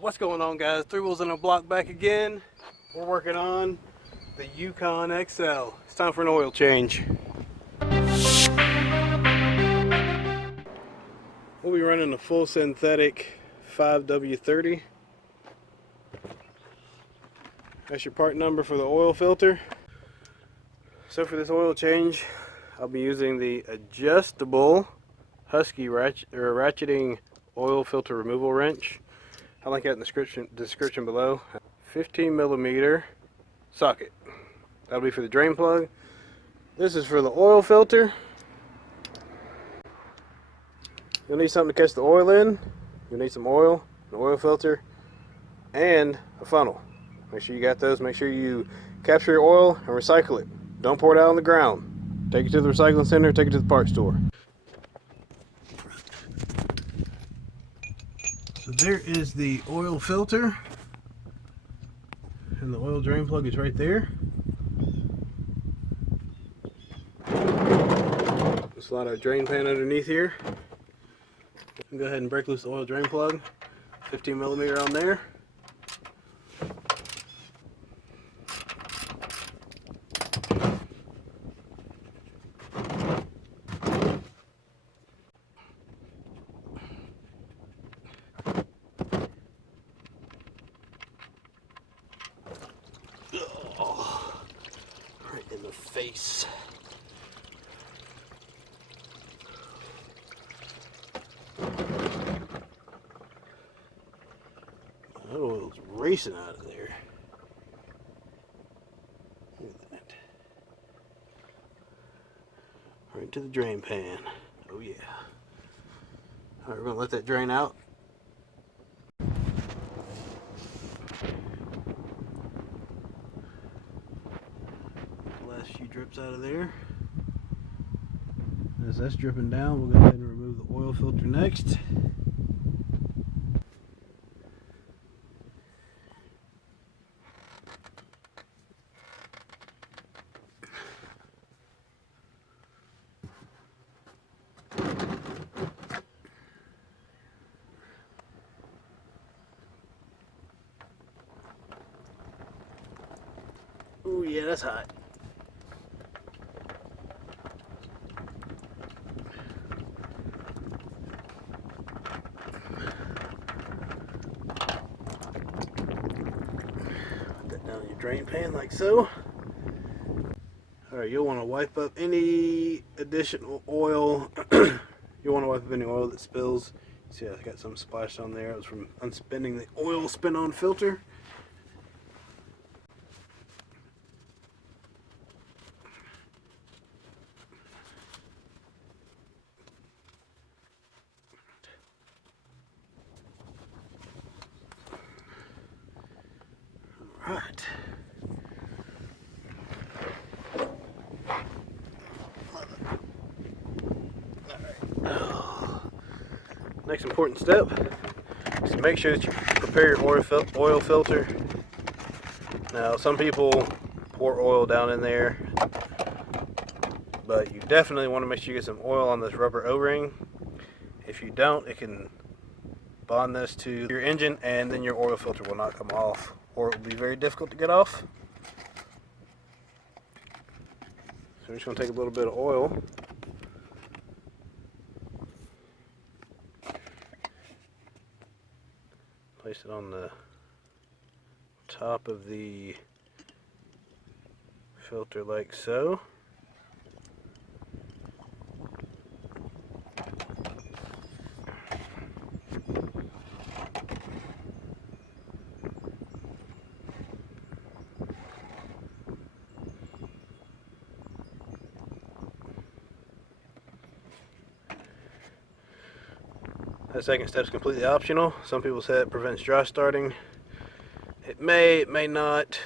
What's going on, guys? Three Wheels on a Block back again. We're working on the Yukon XL. It's time for an oil change. We'll be running a full synthetic 5W30. That's your part number for the oil filter. So for this oil change, I'll be using the adjustable Husky ratcheting oil filter removal wrench. I'll link that in the description below. 15mm socket. That'll be for the drain plug. This is for the oil filter. You'll need something to catch the oil in. You'll need some oil, an oil filter, and a funnel. Make sure you got those. Make sure you capture your oil and recycle it. Don't pour it out on the ground. Take it to the recycling center, take it to the parts store. So there is the oil filter, and the oil drain plug is right there. We'll slide our drain pan underneath here. Go ahead and break loose the oil drain plug. 15mm on there. Oh, right in the face. That oil's racing out of there. Look at that. Right to the drain pan. Oh yeah. Alright, we're going to let that drain out. Last few drips out of there. As that's dripping down, we'll go ahead and remove the oil filter next. Oh yeah, that's hot. Put that down in your drain pan like so. Alright, you'll want to wipe up any additional oil. You'll want to wipe up any oil that spills. See, I got some splashed on there. It was from unspinning the oil spin-on filter. Alright. Next important step is to make sure that you prepare your oil filter. Now, some people pour oil down in there, but you definitely want to make sure you get some oil on this rubber O-ring. If you don't, it can bond this to your engine and then your oil filter will not come off, or it will be very difficult to get off. So we're just going to take a little bit of oil. Place it on the top of the filter like so. That second step is completely optional. Some people say it prevents dry starting. It may not.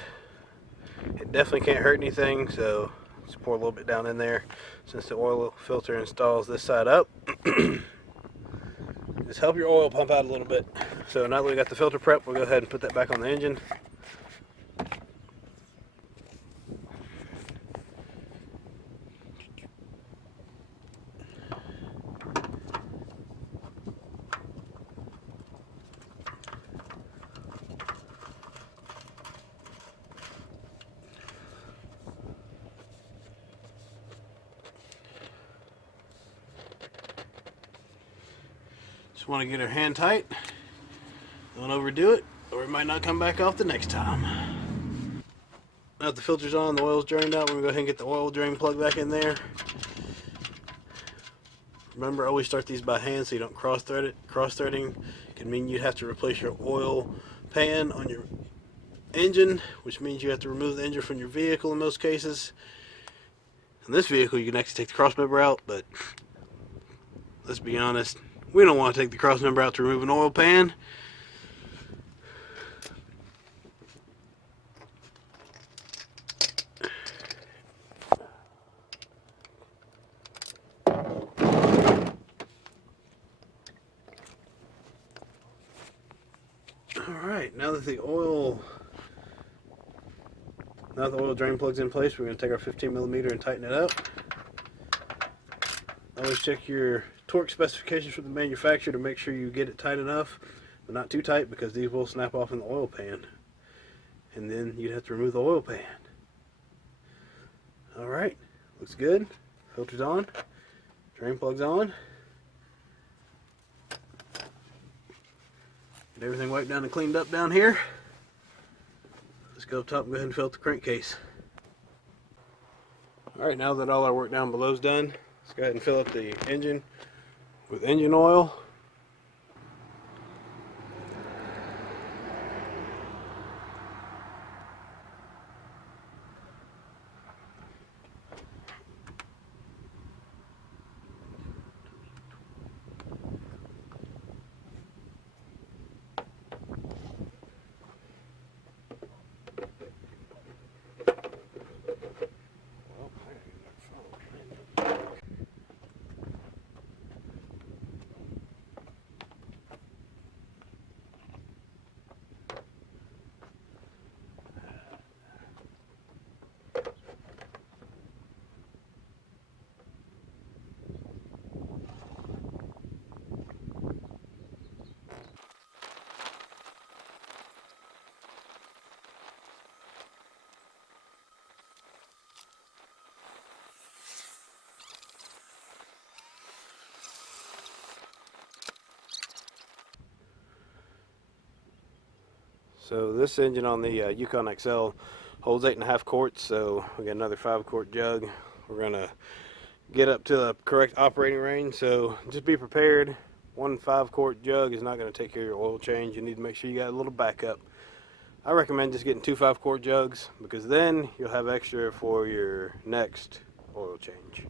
It definitely can't hurt anything, so let's pour a little bit down in there. Since the oil filter installs this side up, just help your oil pump out a little bit. So now that we got the filter prep, we'll go ahead and put that back on the engine. Just want to get her hand tight. Don't overdo it, or it might not come back off the next time. Now that the filter's on, the oil's drained out, we're going to go ahead and get the oil drain plug back in there. Remember, always start these by hand so you don't cross-thread it. Cross-threading can mean you have to replace your oil pan on your engine, which means you have to remove the engine from your vehicle in most cases. In this vehicle, you can actually take the crossmember out, but let's be honest, we don't want to take the crossmember out to remove an oil pan. Alright, now that the oil drain plug's in place, we're going to take our 15mm and tighten it up. Always check your torque specifications from the manufacturer to make sure you get it tight enough, but not too tight because these will snap off in the oil pan. And then you'd have to remove the oil pan. Alright, looks good. Filter's on. Drain plug's on. Get everything wiped down and cleaned up down here. Let's go up top and go ahead and fill up the crankcase. Alright, now that all our work down below is done, let's go ahead and fill up the engine with engine oil. So this engine on the Yukon XL holds 8.5 quarts, so we got another 5-quart jug. We're gonna get up to the correct operating range, so just be prepared. One 5-quart jug is not going to take care of your oil change. You need to make sure you got a little backup. I recommend just getting 2 5-quart jugs because then you'll have extra for your next oil change.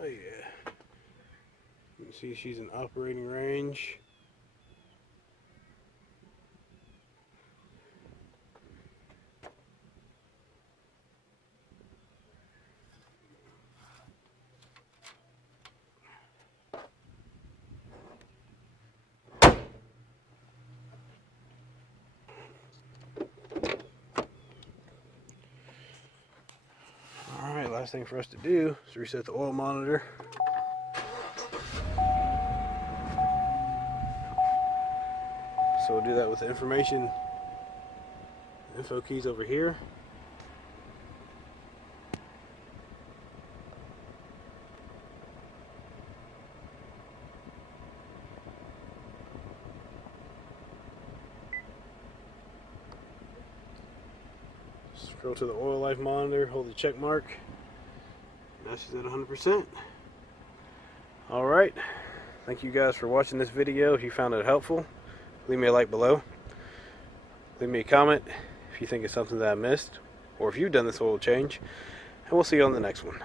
Oh yeah, you can see she's in operating range. Alright, last thing for us to do is reset the oil monitor. So we'll do that with the info keys over here. Scroll to the oil life monitor, hold the check mark. That's at 100%. Alright, thank you guys for watching this video. If you found it helpful, leave me a like below. Leave me a comment if you think it's something that I missed, or if you've done this oil change, and we'll see you on the next one.